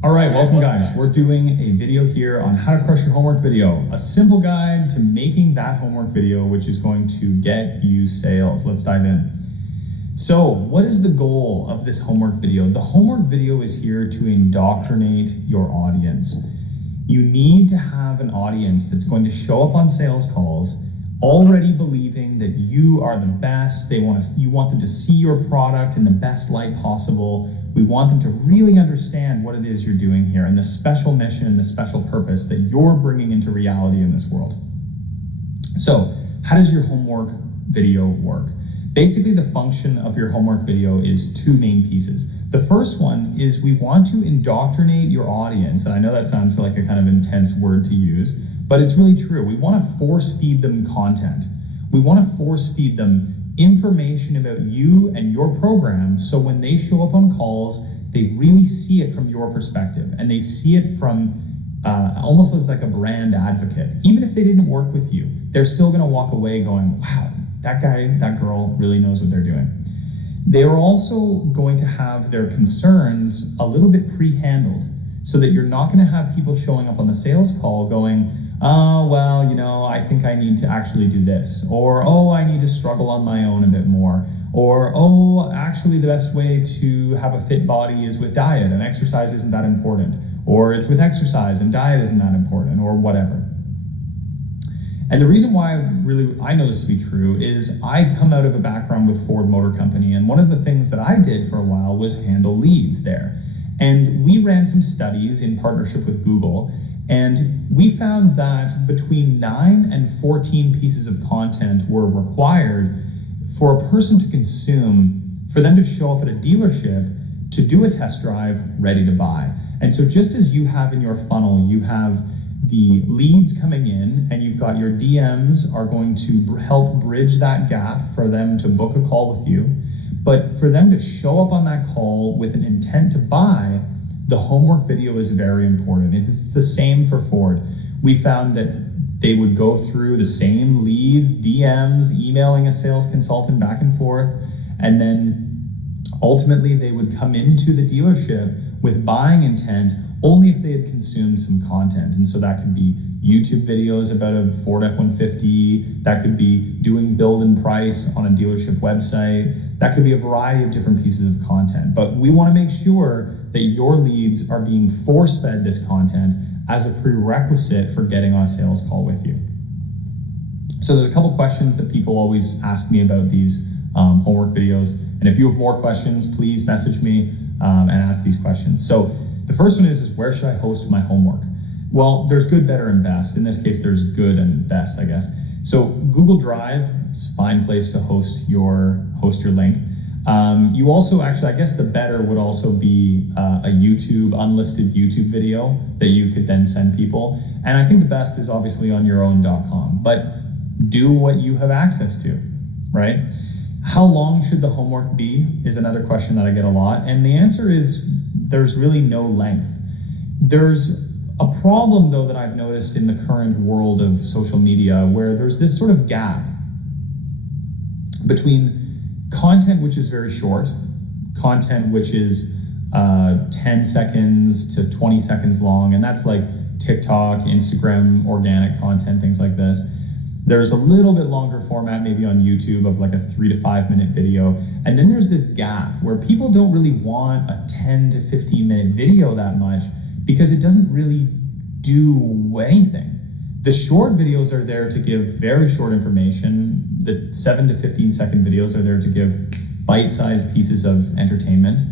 All right, welcome guys. We're doing a video here on how to crush your homework video. A simple guide to making that homework video, which is going to get you sales. Let's dive in. So what is the goal of this homework video? The homework video is here to indoctrinate your audience. You need to have an audience that's going to show up on sales calls already believing that you are the best. You want them to see your product in the best light possible. We want them to really understand what it is you're doing here and the special mission and the special purpose that you're bringing into reality in this world. So how does your homework video work? Basically, the function of your homework video is two main pieces. The first one is we want to indoctrinate your audience. And I know that sounds like a kind of intense word to use, but it's really true. We want to force feed them content. We want to force feed them information about you and your program, so when they show up on calls, they really see it from your perspective, and they see it from almost as like a brand advocate. Even if they didn't work with you, they're still going to walk away going, wow, that guy, that girl really knows what they're doing. They're also going to have their concerns a little bit pre-handled, so that you're not going to have people showing up on the sales call going, oh, well, I think I need to actually do this, or, oh, I need to struggle on my own a bit more, or, oh, actually the best way to have a fit body is with diet and exercise isn't that important, or it's with exercise and diet isn't that important, or whatever. And the reason why I know this to be true is I come out of a background with Ford Motor Company, and one of the things that I did for a while was handle leads there. And we ran some studies in partnership with Google, and we found that between 9 and 14 pieces of content were required for a person to consume, for them to show up at a dealership to do a test drive ready to buy. And so just as you have in your funnel, you have the leads coming in, and you've got your DMs are going to help bridge that gap for them to book a call with you. But for them to show up on that call with an intent to buy, the homework video is very important. It's the same for Ford. We found that they would go through the same lead, DMs, emailing a sales consultant back and forth, and then ultimately they would come into the dealership with buying intent only if they had consumed some content. And so that could be YouTube videos about a Ford F-150, that could be doing build and price on a dealership website, that could be a variety of different pieces of content. But we want to make sure that your leads are being force-fed this content as a prerequisite for getting on a sales call with you. So there's a couple questions that people always ask me about these homework videos. And if you have more questions, please message me and ask these questions. So the first one is where should I host my homework? Well, there's good, better, and best. In this case, there's good and best, I guess. So Google Drive is a fine place to host your link. You also actually, I guess the better would also be a unlisted YouTube video that you could then send people. And I think the best is obviously on yourown.com, but do what you have access to, right? How long should the homework be is another question that I get a lot. And the answer is there's really no length. There's a problem though that I've noticed in the current world of social media where there's this sort of gap between content which is very short, content which is 10 seconds to 20 seconds long, and that's like TikTok, Instagram, organic content, things like this. There's a little bit longer format maybe on YouTube of like a 3 to 5 minute video. And then there's this gap where people don't really want a 10 to 15 minute video that much because it doesn't really do anything. The short videos are there to give very short information. The 7 to 15 second videos are there to give bite-sized pieces of entertainment.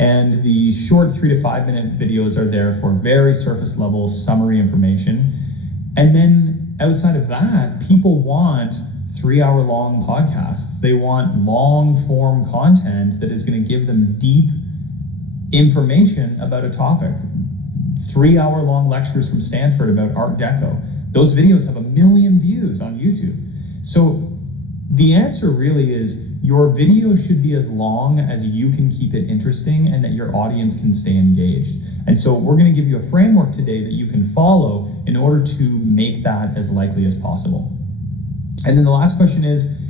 And the short 3 to 5 minute videos are there for very surface level summary information. And then outside of that, people want 3-hour long podcasts. They want long form content that is going to give them deep information about a topic. 3-hour long lectures from Stanford about Art Deco. Those videos have 1 million views on YouTube. So the answer really is your video should be as long as you can keep it interesting and that your audience can stay engaged. And so we're going to give you a framework today that you can follow in order to make that as likely as possible. And then the last question is,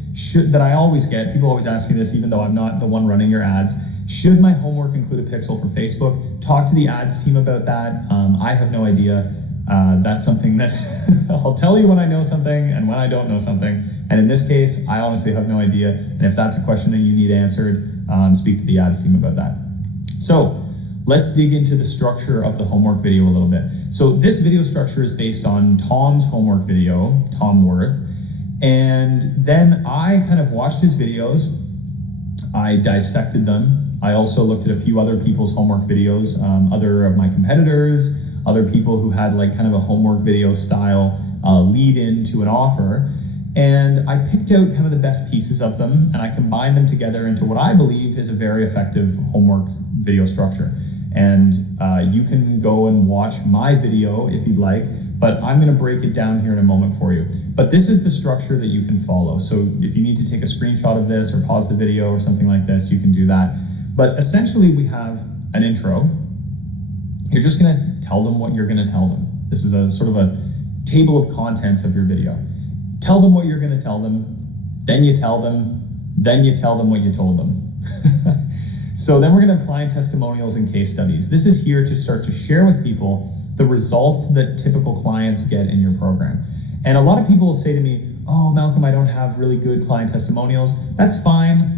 that I always get, people always ask me this even though I'm not the one running your ads, Should my homework include a pixel for Facebook? Talk to the ads team about that. I have no idea. That's something that I'll tell you when I know something and when I don't know something. And in this case, I honestly have no idea. And if that's a question that you need answered, speak to the ads team about that. So let's dig into the structure of the homework video a little bit. So this video structure is based on Tom's homework video, Tom Worth. And then I kind of watched his videos. I dissected them. I also looked at a few other people's homework videos, other of my competitors, other people who had like kind of a homework video style lead into an offer. And I picked out kind of the best pieces of them and I combined them together into what I believe is a very effective homework video structure. And you can go and watch my video if you'd like, but I'm gonna break it down here in a moment for you. But this is the structure that you can follow. So if you need to take a screenshot of this or pause the video or something like this, you can do that. But essentially we have an intro. You're just gonna tell them what you're gonna tell them. This is a sort of a table of contents of your video. Tell them what you're gonna tell them, then you tell them what you told them. So then we're gonna have client testimonials and case studies. This is here to start to share with people the results that typical clients get in your program. And a lot of people will say to me, oh, Malcolm, I don't have really good client testimonials. That's fine,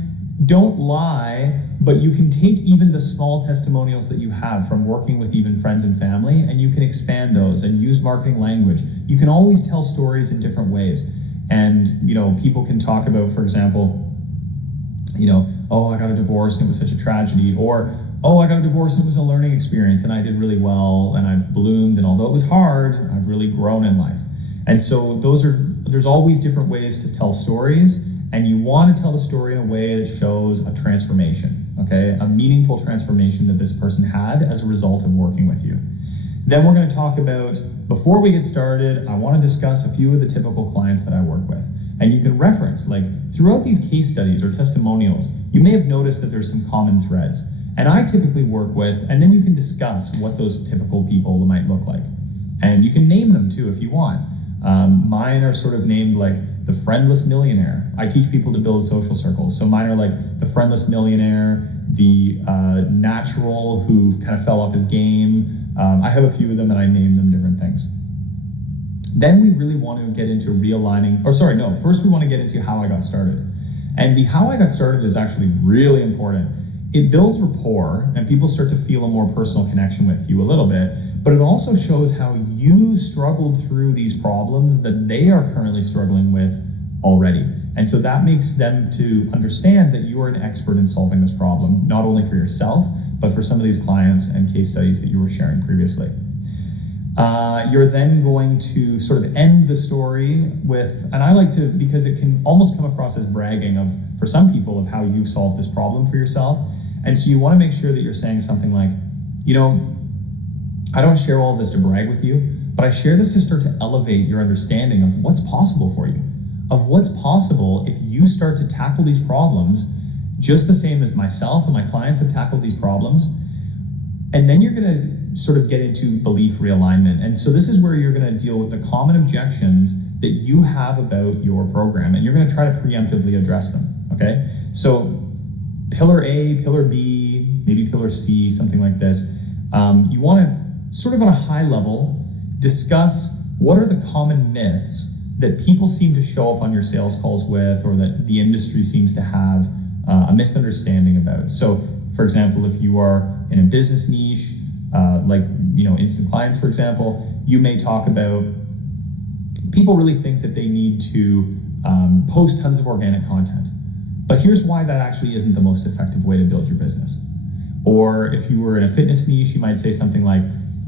don't lie, but you can take even the small testimonials that you have from working with even friends and family, and you can expand those and use marketing language. You can always tell stories in different ways. And people can talk about, for example, oh, I got a divorce and it was such a tragedy, or oh, I got a divorce and it was a learning experience and I did really well and I've bloomed, and although it was hard, I've really grown in life. And so there's always different ways to tell stories, and you want to tell the story in a way that shows a transformation, okay? A meaningful transformation that this person had as a result of working with you. Then we're going to talk about, before we get started, I want to discuss a few of the typical clients that I work with. And you can reference, like, throughout these case studies or testimonials, you may have noticed that there's some common threads. And I typically work with, and then you can discuss what those typical people might look like. And you can name them too if you want. Mine are sort of named like the friendless millionaire. I teach people to build social circles. So mine are like the friendless millionaire, the natural who kind of fell off his game. I have a few of them and I name them different things. Then we really want to get into realigning, first we want to get into how I got started. And the how I got started is actually really important. It builds rapport and people start to feel a more personal connection with you a little bit, but it also shows how you struggled through these problems that they are currently struggling with already. And so that makes them to understand that you are an expert in solving this problem, not only for yourself, but for some of these clients and case studies that you were sharing previously. You're then going to sort of end the story with, and I like to, because it can almost come across as bragging for some people, of how you've solved this problem for yourself. And so you want to make sure that you're saying something like, I don't share all of this to brag with you, but I share this to start to elevate your understanding of what's possible for you, of what's possible if you start to tackle these problems just the same as myself and my clients have tackled these problems. And then you're going to sort of get into belief realignment. And so this is where you're going to deal with the common objections that you have about your program, and you're going to try to preemptively address them, okay? So pillar A, pillar B, maybe pillar C, something like this. You want to sort of on a high level discuss what are the common myths that people seem to show up on your sales calls with, or that the industry seems to have a misunderstanding about. So for example, if you are in a business niche, like instant clients, for example, you may talk about people really think that they need to post tons of organic content. But here's why that actually isn't the most effective way to build your business. Or if you were in a fitness niche, you might say something like,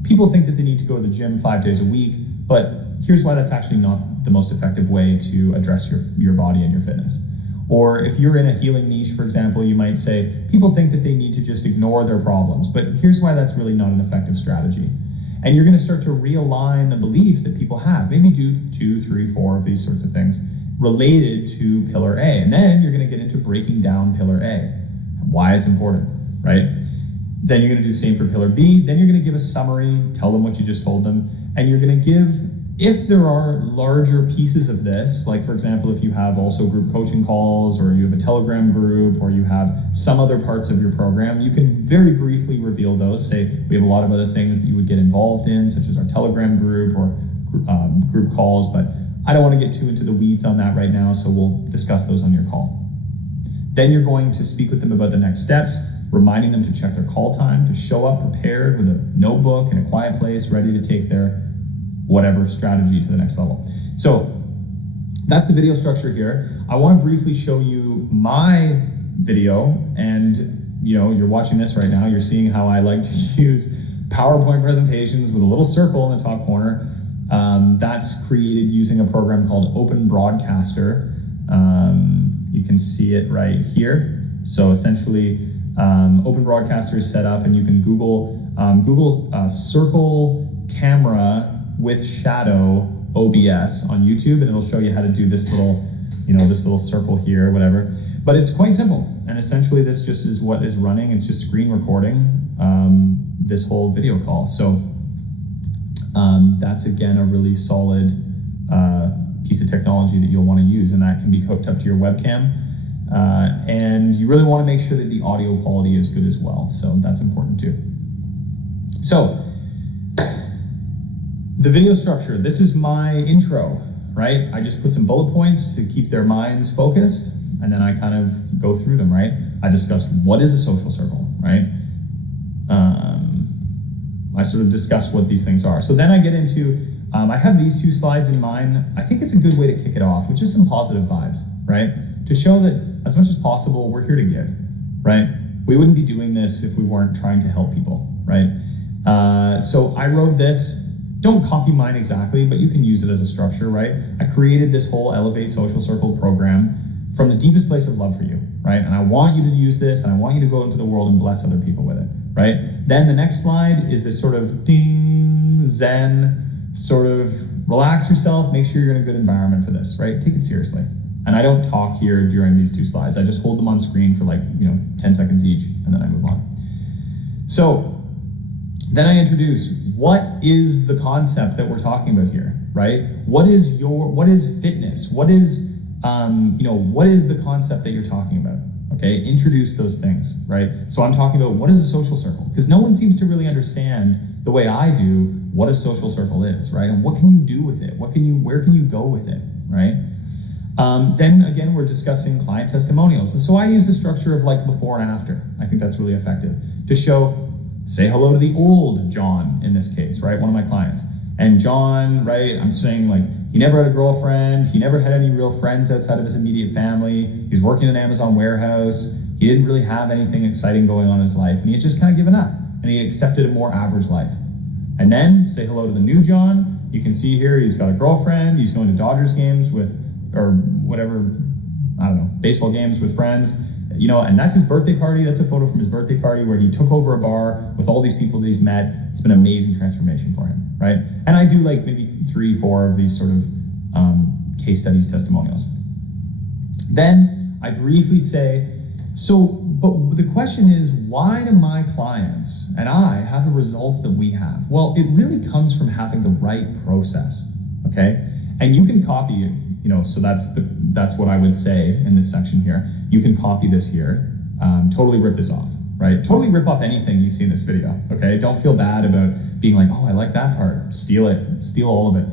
people think that they need to go to the gym 5 days a week, but here's why that's actually not the most effective way to address your body and your fitness. Or if you're in a healing niche, for example, you might say, people think that they need to just ignore their problems, but here's why that's really not an effective strategy. And you're going to start to realign the beliefs that people have. Maybe do 2, 3, 4 of these sorts of things related to pillar A. And then you're going to get into breaking down pillar A, why it's important, right? Then you're going to do the same for pillar B. Then you're going to give a summary, tell them what you just told them, and you're going to give if there are larger pieces of this, like for example, if you have also group coaching calls, or you have a Telegram group, or you have some other parts of your program, you can very briefly reveal those. Say, we have a lot of other things that you would get involved in, such as our Telegram group or group calls, but I don't want to get too into the weeds on that right now, so we'll discuss those on your call. Then you're going to speak with them about the next steps, reminding them to check their call time, to show up prepared with a notebook in a quiet place, ready to take their whatever strategy to the next level. So that's the video structure here. I want to briefly show you my video, and you're watching this right now. You're seeing how I like to use PowerPoint presentations with a little circle in the top corner. That's created using a program called Open Broadcaster. You can see it right here. So essentially, Open Broadcaster is set up, and you can Google circle camera with shadow OBS on YouTube, and it'll show you how to do this little, this little circle here, whatever. But it's quite simple, and essentially this just is what is running. It's just screen recording this whole video call. So that's again a really solid piece of technology that you'll want to use, and that can be hooked up to your webcam. And you really want to make sure that the audio quality is good as well. So that's important too. So the video structure, this is my intro, right? I just put some bullet points to keep their minds focused, and then I kind of go through them, right? I discuss what is a social circle, right? I sort of discuss what these things are. So then I get into, I have these two slides in mind. I think it's a good way to kick it off with just some positive vibes, right? To show that as much as possible, we're here to give, right? We wouldn't be doing this if we weren't trying to help people, right? So I wrote this. Don't copy mine exactly, but you can use it as a structure, right? I created this whole Elevate Social Circle program from the deepest place of love for you, right? And I want you to use this, and I want you to go into the world and bless other people with it, right? Then the next slide is this sort of ding, zen, sort of relax yourself, make sure you're in a good environment for this, right? Take it seriously. And I don't talk here during these two slides. I just hold them on screen for 10 seconds each, and then I move on. So then I introduce, what is the concept that we're talking about here, right? What is fitness? What is, what is the concept that you're talking about? Okay, introduce those things, right? So I'm talking about, what is a social circle? Because no one seems to really understand the way I do what a social circle is, right? And what can you do with it? Where can you go with it, right? Then again, we're discussing client testimonials. And so I use the structure of before and after. I think that's really effective to show, say hello to the old John in this case, right? One of my clients. And John, right, I'm saying he never had a girlfriend. He never had any real friends outside of his immediate family. He's working in an Amazon warehouse. He didn't really have anything exciting going on in his life. And he had just kind of given up. And he accepted a more average life. And then say hello to the new John. You can see here, he's got a girlfriend. He's going to Dodgers games or whatever, I don't know, baseball games with friends. And that's his birthday party. That's a photo from his birthday party where he took over a bar with all these people that he's met. It's been an amazing transformation for him, right? And I do maybe 3-4 of these sort of case studies, testimonials. Then I briefly say, but the question is, why do my clients and I have the results that we have? Well, it really comes from having the right process, okay? And you can copy it. So that's what I would say in this section here. You can copy this here, totally rip this off, right? Totally rip off anything you see in this video, okay? Don't feel bad about being oh, I like that part. Steal it, steal all of it.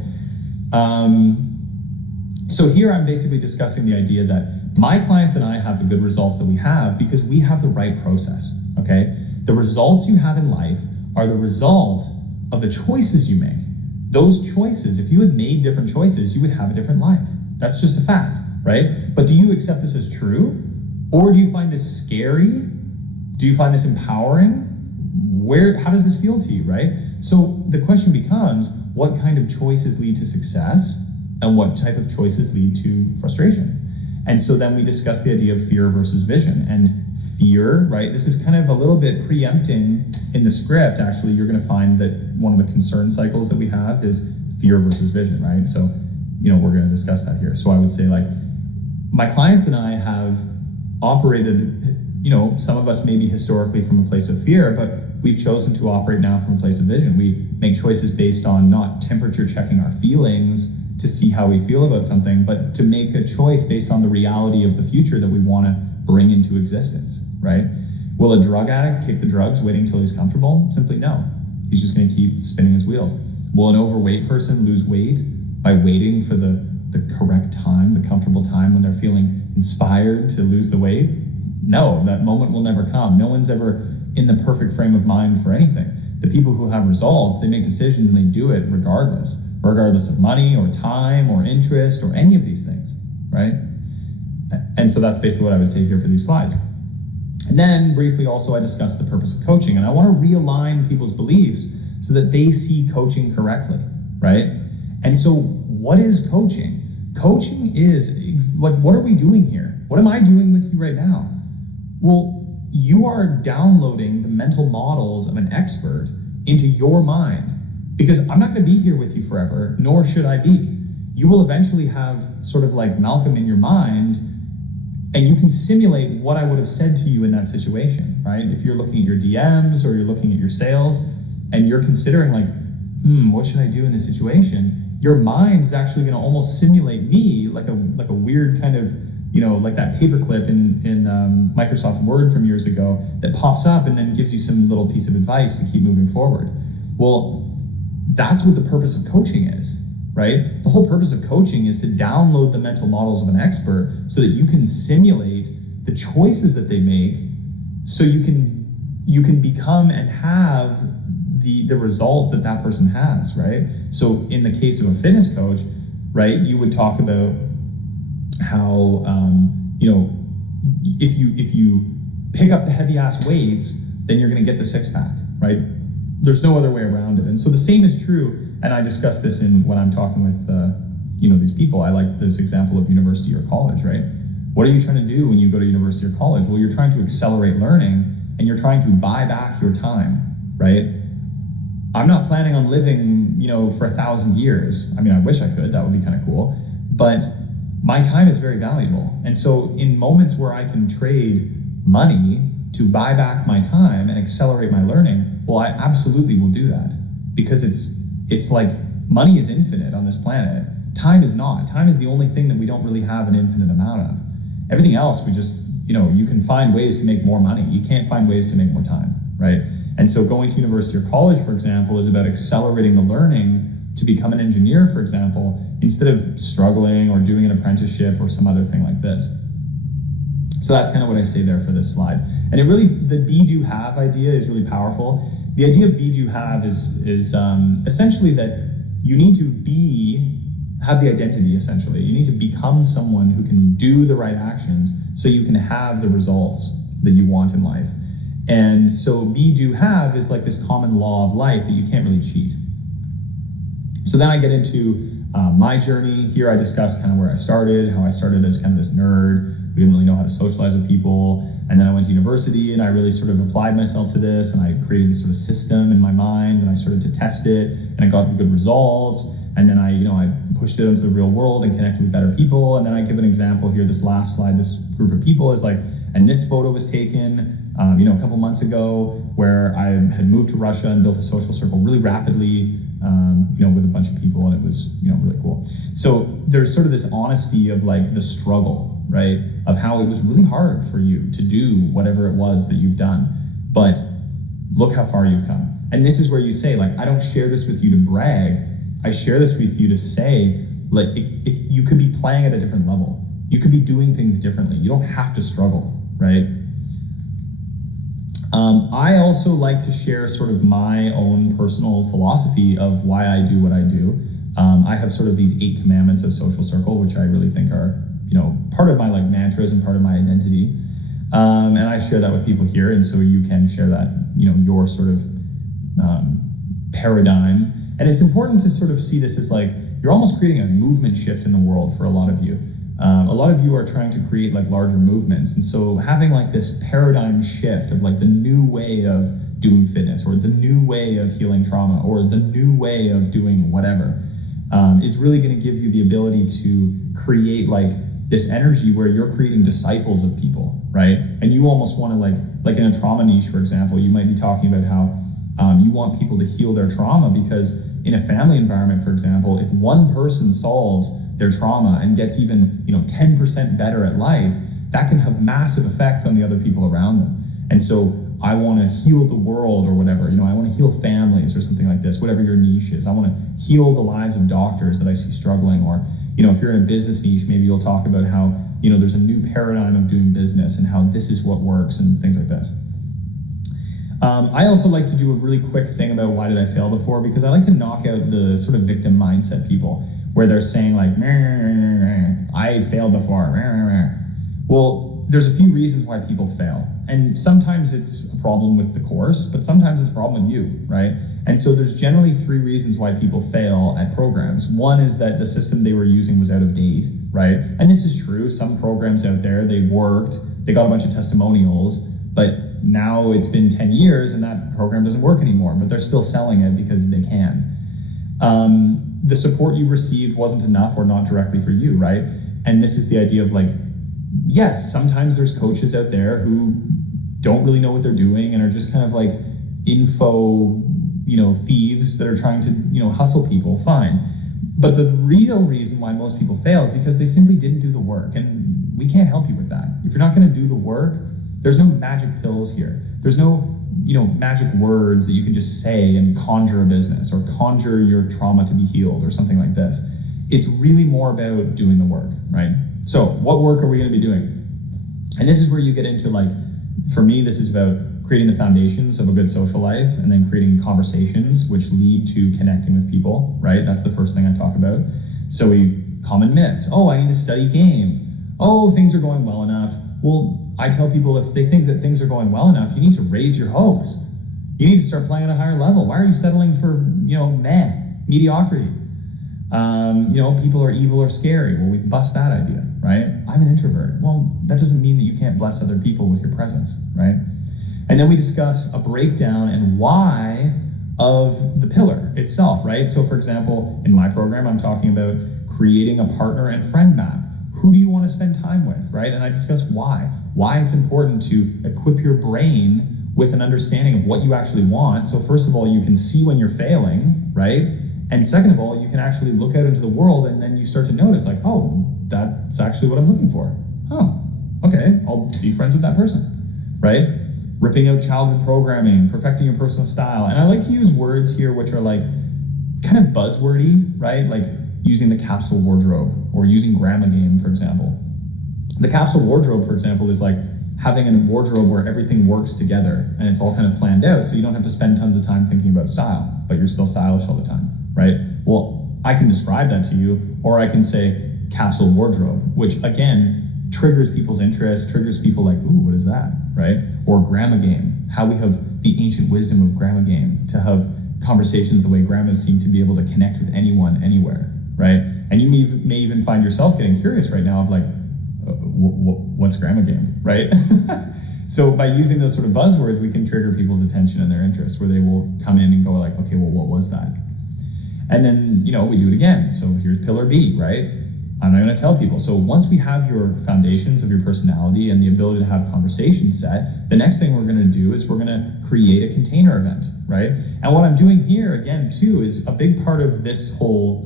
So here I'm basically discussing the idea that my clients and I have the good results that we have because we have the right process, okay? The results you have in life are the result of the choices you make. Those choices, if you had made different choices, you would have a different life. That's just a fact, right? But do you accept this as true? Or do you find this scary? Do you find this empowering? How does this feel to you, right? So the question becomes, what kind of choices lead to success? And what type of choices lead to frustration? And so then we discuss the idea of fear versus vision. And fear, right? This is kind of a little bit preempting in the script. Actually, you're going to find that one of the concern cycles that we have is fear versus vision, right? So, we're going to discuss that here. So I would say my clients and I have operated, some of us maybe historically from a place of fear, but we've chosen to operate now from a place of vision. We make choices based on not temperature checking our feelings to see how we feel about something, but to make a choice based on the reality of the future that we want to bring into existence, right? Will a drug addict kick the drugs waiting till he's comfortable? Simply no. He's just going to keep spinning his wheels. Will an overweight person lose weight by waiting for the correct time, the comfortable time when they're feeling inspired to lose the weight? No, that moment will never come. No one's ever in the perfect frame of mind for anything. The people who have results, they make decisions and they do it regardless of money or time or interest or any of these things, right? And so that's basically what I would say here for these slides. And then briefly also I discussed the purpose of coaching, and I want to realign people's beliefs so that they see coaching correctly, right? And so what is coaching? Coaching is, like, what are we doing here? What am I doing with you right now? Well, you are downloading the mental models of an expert into your mind, because I'm not going to be here with you forever, nor should I be. You will eventually have sort of like Malcolm in your mind, and you can simulate what I would have said to you in that situation, right? If you're looking at your DMs or you're looking at your sales and you're considering like, what should I do in this situation? Your mind is actually going to almost simulate me like a weird kind of, like that paperclip in Microsoft Word from years ago that pops up and then gives you some little piece of advice to keep moving forward. Well, that's what the purpose of coaching is, right? The whole purpose of coaching is to download the mental models of an expert so that you can simulate the choices that they make, so you can become and have the results that person has, right? So in the case of a fitness coach, right, you would talk about how if you pick up the heavy ass weights, then you're going to get the six pack, right? There's no other way around it. And so the same is true, and I discuss this when I'm talking with these people. I like this example of university or college, right? What are you trying to do when you go to university or college? Well, you're trying to accelerate learning, and you're trying to buy back your time, right? I'm not planning on living, for 1,000 years. I mean, I wish I could. That would be kind of cool. But my time is very valuable. And so in moments where I can trade money to buy back my time and accelerate my learning, well, I absolutely will do that, because it's like money is infinite on this planet. Time is not. Time is the only thing that we don't really have an infinite amount of. Everything else, we just, you can find ways to make more money. You can't find ways to make more time, right? And so going to university or college, for example, is about accelerating the learning to become an engineer, for example, instead of struggling or doing an apprenticeship or some other thing like this. So that's kind of what I say there for this slide. And the be, do, have idea is really powerful. The idea of be, do, have is essentially that you need to have the identity, essentially. You need to become someone who can do the right actions so you can have the results that you want in life. And so be, do, have is like this common law of life that you can't really cheat. So then I get into my journey. Here I discuss kind of where I started, how I started as kind of this nerd who didn't really know how to socialize with people. And then I went to university and I really sort of applied myself to this, and I created this sort of system in my mind, and I started to test it, and I got good results. And then I pushed it into the real world and connected with better people. And then I give an example here. This last slide, this group of people is like, and this photo was taken a couple months ago, where I had moved to Russia and built a social circle really rapidly, with a bunch of people, and it was, really cool. So there's sort of this honesty of like the struggle, right? Of how it was really hard for you to do whatever it was that you've done, but look how far you've come. And this is where you say, like, I don't share this with you to brag. I share this with you to say, like, you could be playing at a different level. You could be doing things differently. You don't have to struggle, right? I also like to share sort of my own personal philosophy of why I do what I do. I have sort of these 8 commandments of social circle, which I really think are, part of my like mantras and part of my identity. And I share that with people here. And so you can share that, your sort of paradigm. And it's important to sort of see this as like, you're almost creating a movement shift in the world for a lot of you. A lot of you are trying to create like larger movements. And so having like this paradigm shift of like the new way of doing fitness, or the new way of healing trauma, or the new way of doing whatever, is really going to give you the ability to create like this energy where you're creating disciples of people, right? And you almost want to like in a trauma niche, for example, you might be talking about how you want people to heal their trauma, because in a family environment, for example, if one person solves their trauma and gets even 10% better at life, that can have massive effects on the other people around them. And so I want to heal the world or whatever, I want to heal families or something like this, whatever your niche is. I want to heal the lives of doctors that I see struggling. Or, if you're in a business niche, maybe you'll talk about how, there's a new paradigm of doing business and how this is what works and things like this. I also like to do a really quick thing about why did I fail before, because I like to knock out the sort of victim mindset people where they're saying like, I failed before. Well, there's a few reasons why people fail. And sometimes it's a problem with the course, but sometimes it's a problem with you, right? And so there's generally 3 reasons why people fail at programs. One is that the system they were using was out of date, right? And this is true. Some programs out there, they worked, they got a bunch of testimonials, but now it's been 10 years and that program doesn't work anymore, but they're still selling it because they can. The support you received wasn't enough or not directly for you, right? And this is the idea of like, yes, sometimes there's coaches out there who don't really know what they're doing and are just kind of like info, thieves that are trying to, hustle people, fine. But the real reason why most people fail is because they simply didn't do the work, and we can't help you with that. If you're not going to do the work, there's no magic pills here. There's no, magic words that you can just say and conjure a business or conjure your trauma to be healed or something like this. It's really more about doing the work, right? So what work are we going to be doing? And this is where you get into like, for me, this is about creating the foundations of a good social life and then creating conversations which lead to connecting with people, right? That's the first thing I talk about. So common myths. Oh, I need to study game. Oh, things are going well enough. Well, I tell people if they think that things are going well enough, you need to raise your hopes. You need to start playing at a higher level. Why are you settling for, mediocrity? People are evil or scary. Well, we bust that idea, right? I'm an introvert. Well, that doesn't mean that you can't bless other people with your presence, right? And then we discuss a breakdown and why of the pillar itself, right? So for example, in my program, I'm talking about creating a partner and friend map. Who do you want to spend time with, right? And I discuss why it's important to equip your brain with an understanding of what you actually want. So first of all, you can see when you're failing, right? And second of all, you can actually look out into the world and then you start to notice like, oh, that's actually what I'm looking for. Oh, okay, I'll be friends with that person, right? Ripping out childhood programming, perfecting your personal style. And I like to use words here which are like kind of buzzwordy, right? Like using the capsule wardrobe or using grandma game, for example. The capsule wardrobe, for example, is like having a wardrobe where everything works together and it's all kind of planned out, so you don't have to spend tons of time thinking about style, but you're still stylish all the time, right? Well, I can describe that to you, or I can say capsule wardrobe, which again triggers people's interest, triggers people like, ooh, what is that, right? Or grandma game, how we have the ancient wisdom of grandma game to have conversations the way grandmas seem to be able to connect with anyone, anywhere, right? And you may even find yourself getting curious right now of like, what's grandma game, right? So by using those sort of buzzwords, we can trigger people's attention and their interest where they will come in and go like, okay, well, what was that? And then, we do it again. So here's pillar B, right? I'm not going to tell people. So once we have your foundations of your personality and the ability to have conversations set, the next thing we're going to do is we're going to create a container event, right? And what I'm doing here, again, too, is a big part of this whole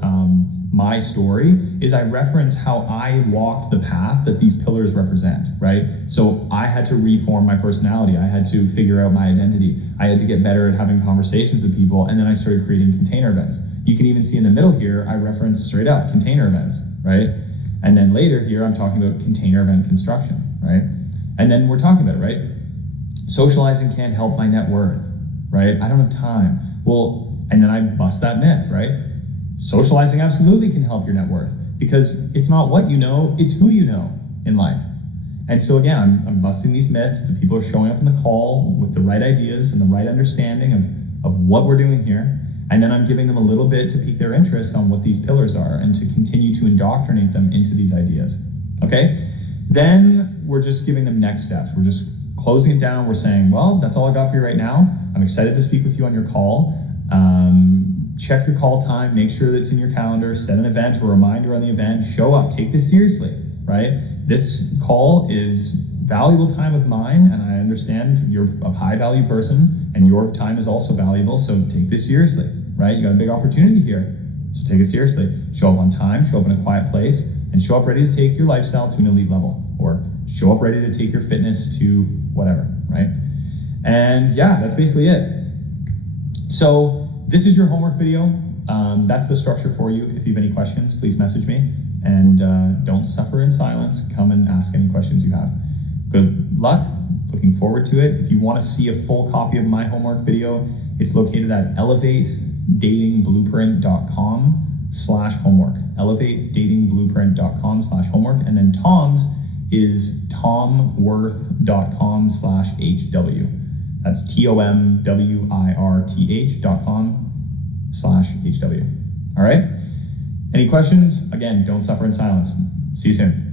my story is I reference how I walked the path that these pillars represent, right? So I had to reform my personality. I had to figure out my identity. I had to get better at having conversations with people, and then I started creating container events. You can even see in the middle here, I reference straight up container events, right? And then later here, I'm talking about container event construction, right? And then we're talking about it, right? Socializing can't help my net worth, right? I don't have time. Well, and then I bust that myth, right? Socializing absolutely can help your net worth because it's not what you know, it's who you know in life. And so again, I'm busting these myths. The people are showing up in the call with the right ideas and the right understanding of what we're doing here. And then I'm giving them a little bit to pique their interest on what these pillars are and to continue to indoctrinate them into these ideas, okay? Then we're just giving them next steps. We're just closing it down. We're saying, well, that's all I got for you right now. I'm excited to speak with you on your call. Check your call time, make sure that it's in your calendar, set an event or a reminder on the event, show up, take this seriously. right? This call is valuable time of mine, and I understand you're a high value person and your time is also valuable, so take this seriously, right? You got a big opportunity here, so take it seriously. Show up on time, show up in a quiet place, and show up ready to take your lifestyle to an elite level, or show up ready to take your fitness to whatever, right? And yeah, that's basically it. So this is your homework video. That's the structure for you. If you have any questions, please message me, and don't suffer in silence. Come and ask any questions you have. Good luck. Looking forward to it. If you want to see a full copy of my homework video, it's located at elevatedatingblueprint.com/homework. elevatedatingblueprint.com/homework. And then Tom's is tomwirth.com/HW. That's TOMWIRTH.com/HW. All right. Any questions? Again, don't suffer in silence. See you soon.